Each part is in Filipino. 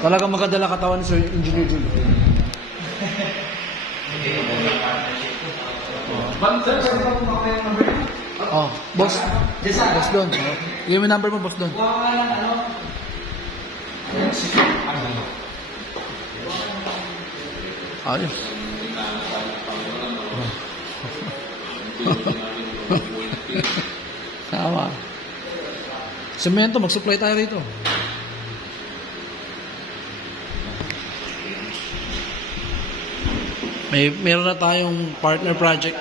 Talagang maganda lang katawan ni Sir Engineer Jun. Oh, boss. Boss Don. Yung number mo, boss Don. Ayos. Tama. Semento, mag-supply tayo rito. Meron na tayong partner project.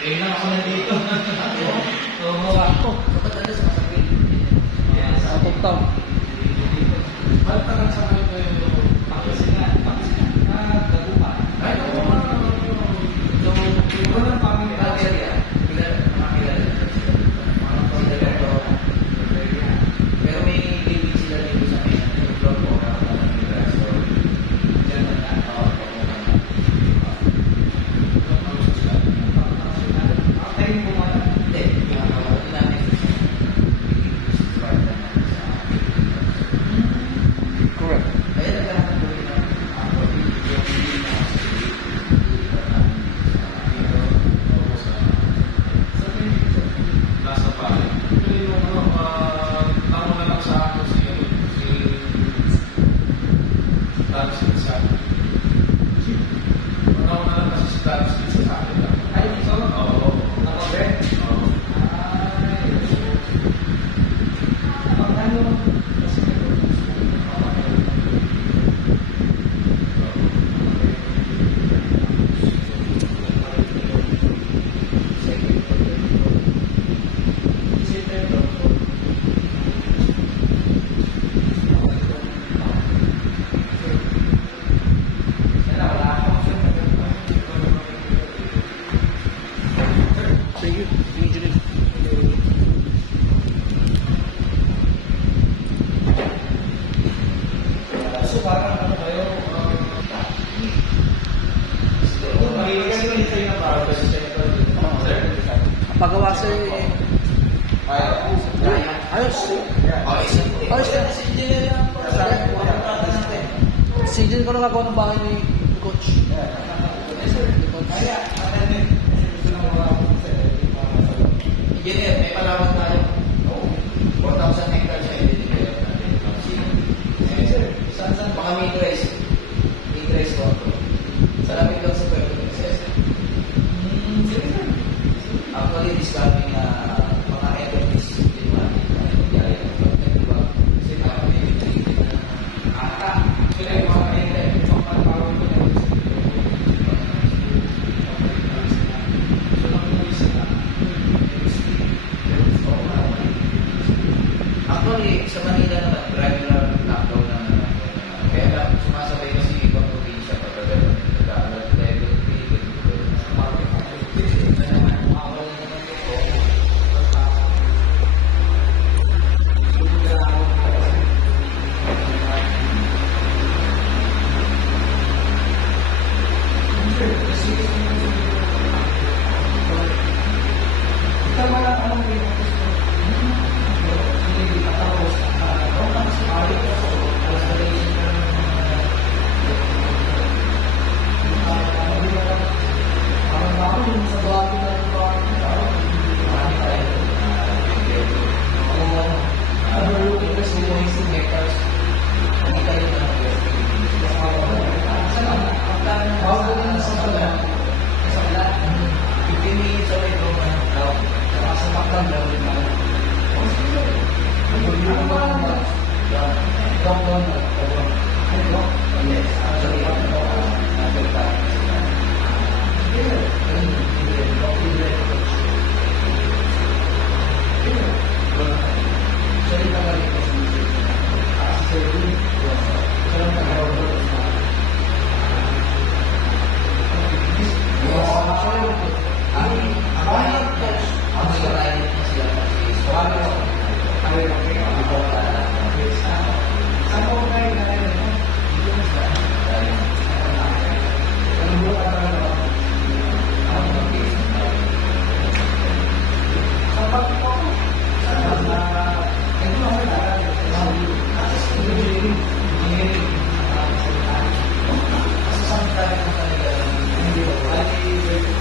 Kailan ako nandito? Oo, ako. Dapat alas masakit. Out of town. Ba't ka lang sa kayo kayo? Pangasinan. Daguma. Ay, Daguma. So, ito lang pang area. Pero may living sila dito sa may floor po. So, dyan na na. Ay, bumala. Hindi. Correct. Kaya nagkaroon ko rin ng nasa bahay. Ito yung tama na lang sa ako si Davis Pizza. Tama na lang kasi si Davis Pizza sa akin lang. ay, so, Oo. nakabe? Oo. Ay, pag ano, kasi Thank you, Engineer. so parang ano kayo, mahilig kasi ulit kayo na para sa center. Ang pagawa sa ayos. Ayos na. Si Jun ko nagagawa ng bahay ni Coach. Engineer, may palawan tayo. 4,000 hectares sa engineer natin. Saan? Baka mid-race. Mid-race ko. Salamit lang sa Puerto Princess. Actually, discarding mga entities din natin. Kaya kasi ata. Sila yung mga entities. Yung pagpapawag ko na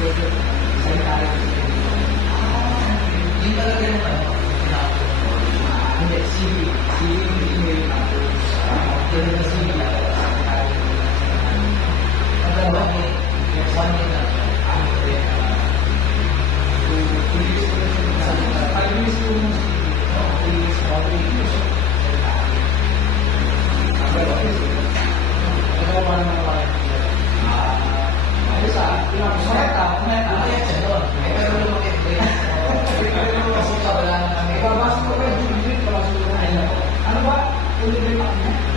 Yung talaga yung ano, hindi, CV. CV yung email tapos yun na CV lang. Ang dalawa ni one year na police ko na siya sa police ko mo police police ano ba naman ako ayos kumeta kaya siya doon pero lumaki pero kasi wala na kami babasok ko yung unit babasok ko na ano ba unit ba niya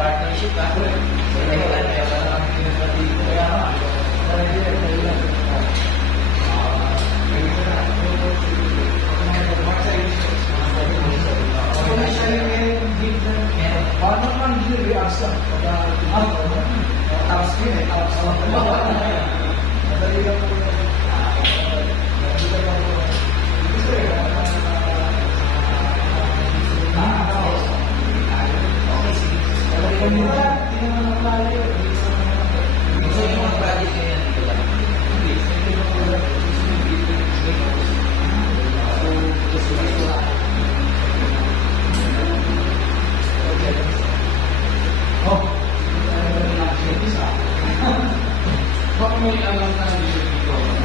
partnership ba? May alam na dito.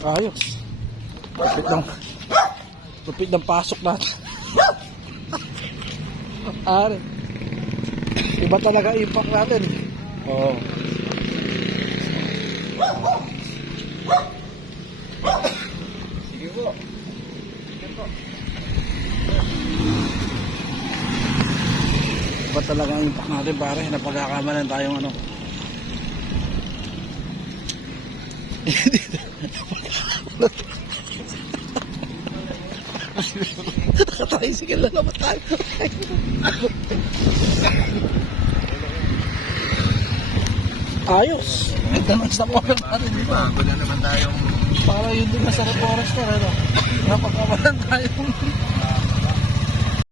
Ayos. Lupit ng pasok natin. Ari. Iba talaga impact natin. Oo. Sige po. Iba talaga ang impact natin pare. Napagkakamalan tayong ano. Naka-tricycle na naman tayo. Ayos. Ito na sa motor natin, di ba? Wala naman tayong Para yun din na sa forest na, ano? Napagkamalan tayong